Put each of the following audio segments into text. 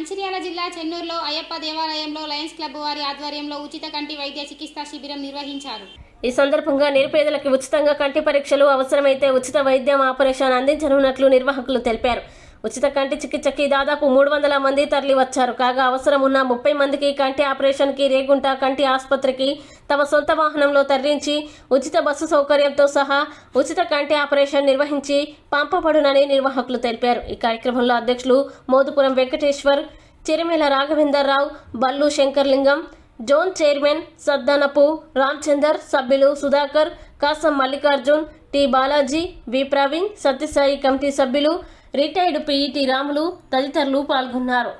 మంచిర్యాల జిల్లా చెన్నూరులో అయ్యప్ప దేవాలయంలో Lions club వారి ఆధ్వర్యంలో ఉచిత కంటి వైద్య చికిత్సా శిబిరం నిర్వహించారు. ఈ సందర్భంగా నిరుపేదలకు ఉచితంగా కంటి పరీక్షలు, అవసరమైతే ఉచిత వైద్యం, ఆపరేషన్ అందించనున్నట్లు నిర్వాహకులు తెలిపారు. ఉచిత కంటి చికిత్సకి దాదాపు 300 మంది తరలి వచ్చారు. కాగా అవసరం ఉన్న 30 మందికి కంటి ఆపరేషన్కి రేగుంట కంటి ఆసుపత్రికి తమ సొంత వాహనంలో తరలించి ఉచిత బస్సు సౌకర్యంతో సహా ఉచిత కంటి ఆపరేషన్ నిర్వహించి పంపబడునని నిర్వాహకులు తెలిపారు. ఈ కార్యక్రమంలో అధ్యక్షులు మోదుపురం వెంకటేశ్వర్, చిరిమేల రాఘవేందర్రావు, బల్లు శంకర్లింగం, జోన్ చైర్మన్ సద్దనపు రామచందర్, సభ్యులు సుధాకర్, కాసం మల్లికార్జున్, టి బాలాజీ, వి ప్రవీణ్, సత్యసాయి కమిటీ సభ్యులు, రిటైర్డ్ పిఈటి రాములు తదితరులు పాల్గొన్నారు.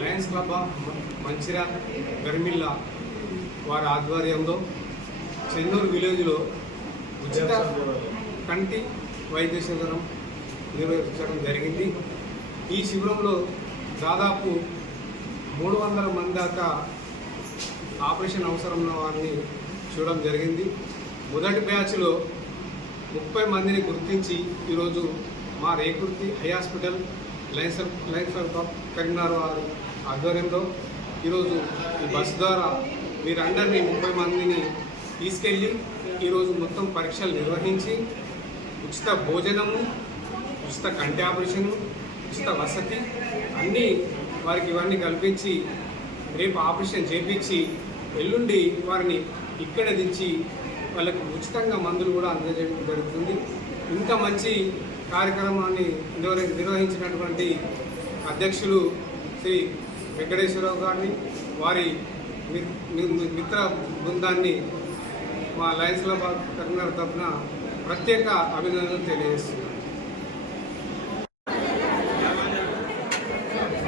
లయన్స్ క్లబ్ మంచిర్యాల గర్మిల్లా వారి ఆధ్వర్యంలో చెన్నూరు విలేజ్లో ఉచిత కంటి వైద్య శిబిరం నిర్వహించడం జరిగింది. ఈ శిబిరంలో దాదాపు 300 మంది దాకా ఆపరేషన్ అవసరం ఉన్న వారిని చూడడం జరిగింది. మొదటి బ్యాచ్లో 30 మందిని గుర్తించి ఈరోజు మా Rekurthi eye hospital Lions club Karimnagar వారి ఆధ్వర్యంలో ఈరోజు ఈ బస్సు ద్వారా వీరందరినీ 30 మందిని తీసుకెళ్ళి ఈరోజు మొత్తం పరీక్షలు నిర్వహించి ఉచిత భోజనము, ఉచిత కంటి ఆపరేషను, ఉచిత వసతి అన్నీ వారికి ఇవన్నీ కల్పించి రేపు ఆపరేషన్ చేయించి ఎల్లుండి వారిని ఇక్కడ దించి వాళ్ళకు ఉచితంగా మందులు కూడా అందజేయడం జరుగుతుంది. ఇంత మంచి కార్యక్రమాన్ని నిర్వహించినటువంటి అధ్యక్షులు శ్రీ వెంకటేశ్వరరావు గారిని, వారి మిత్ర బృందాన్ని మా లయన్స్ క్లబ్ కరీంనగర్ తరఫున ప్రత్యేక అభినందనలు తెలియజేస్తున్నాను.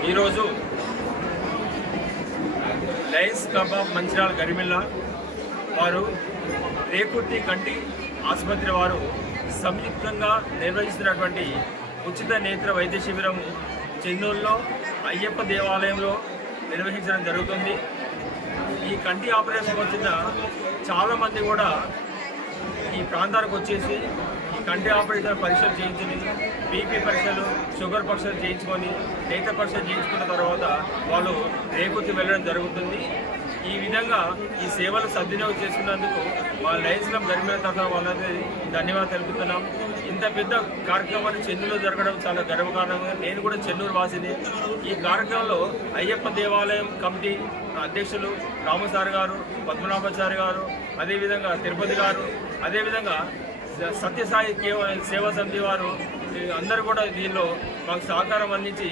ఈరోజు లయన్స్ క్లబ్ ఆఫ్ మంచిర్యాల గరిమిల్లా వారు రేకుర్తి కంటి ఆసుపత్రి వారు సంయుక్తంగా నిర్వహిస్తున్నటువంటి ఉచిత నేత్ర వైద్య శిబిరం చెన్నూరులో అయ్యప్ప దేవాలయంలో నిర్వహించడం జరుగుతుంది. ఈ కంటి ఆపరేషన్ వచ్చిన చాలామంది కూడా ఈ ప్రాంతానికి వచ్చేసి ఈ కంటి ఆపరేషన్ పరీక్షలు చేయించుకొని బీపీ పరీక్షలు, షుగర్ పరీక్షలు చేయించుకొని నేత్ర పరీక్షలు చేయించుకున్న తర్వాత వాళ్ళు రేకుర్తి వెళ్ళడం జరుగుతుంది. ఈ విధంగా ఈ సేవలు సద్వినియోగం చేసుకున్నందుకు మా లయన్స్ క్లబ్ గరిమిల్లా తరఫున వాళ్ళకి ధన్యవాదాలు తెలుపుతున్నాం. ఇంత పెద్ద కార్యక్రమాన్ని చెన్నూరులో జరగడం చాలా గర్వకారణంగా. నేను కూడా చెన్నూరు వాసిని. ఈ కార్యక్రమంలో అయ్యప్ప దేవాలయం కమిటీ అధ్యక్షులు రామసారి గారు, పద్మనాభాచారి గారు, అదేవిధంగా తిరుపతి గారు, అదేవిధంగా సత్యసాయి సేవా సమితి వారు అందరూ కూడా దీనిలో మాకు సహకారం అందించి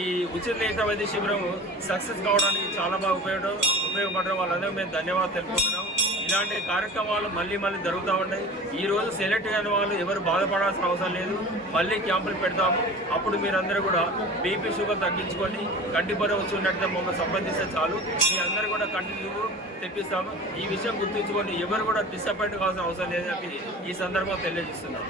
ఈ ఉచిత నేత్ర వైద్య శిబిరం సక్సెస్ కావడానికి చాలా బాగా ఉపయోగపడడం వాళ్ళందరికీ మేము ధన్యవాదాలు తెలుపుతున్నాం. ఇలాంటి కార్యక్రమాలు మళ్ళీ జరుగుతూ ఉంటాయి. ఈరోజు సెలెక్ట్ అయిన వాళ్ళు ఎవరు బాధపడాల్సిన అవసరం లేదు. మళ్ళీ క్యాంపులు పెడతాము. అప్పుడు మీరందరూ కూడా బీపీ షుగర్ తగ్గించుకొని కంటి పొర వచ్చి ఉన్నట్టు మమ్మల్ని సంప్రదిస్తే చాలు. మీ అందరూ కూడా కంటి చూపు తెప్పిస్తాము. ఈ విషయం గుర్తుంచుకొని ఎవరు కూడా డిసప్పాయింట్ కావాల్సిన అవసరం లేదని చెప్పి ఈ సందర్భంగా తెలియజేస్తున్నాం.